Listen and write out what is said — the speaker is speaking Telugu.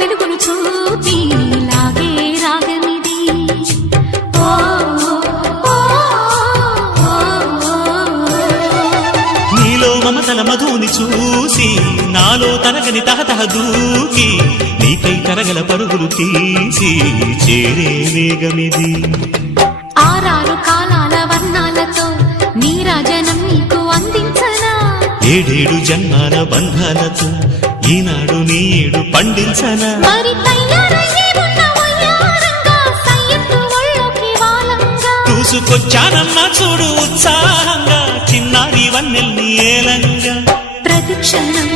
వెలుగును చూపి లాగే రాగమిది. నీలో మమతల మధుని చూసి నాలో తరగని తహతహ దూకి నీకై తరగల పరుగులు తీసి చేరే వేగమిది. ఆరారు కాలాల వర్ణాలతో నీరాజనం నీకు అందించనా, ఏడేడు జన్మాల బంధాలతో ఈనాడు నీడు పండించనా. మరి తయారయ్యే ఉన్న వయ్యారంగా సయ్యత్తు ఒళ్ళోకి వాలంగా చూసుకొచ్చానమ్మా చూడు ఉత్సాహంగా చిన్నారి వన్నెల్ని ఏలంగా. ప్రతిక్షణం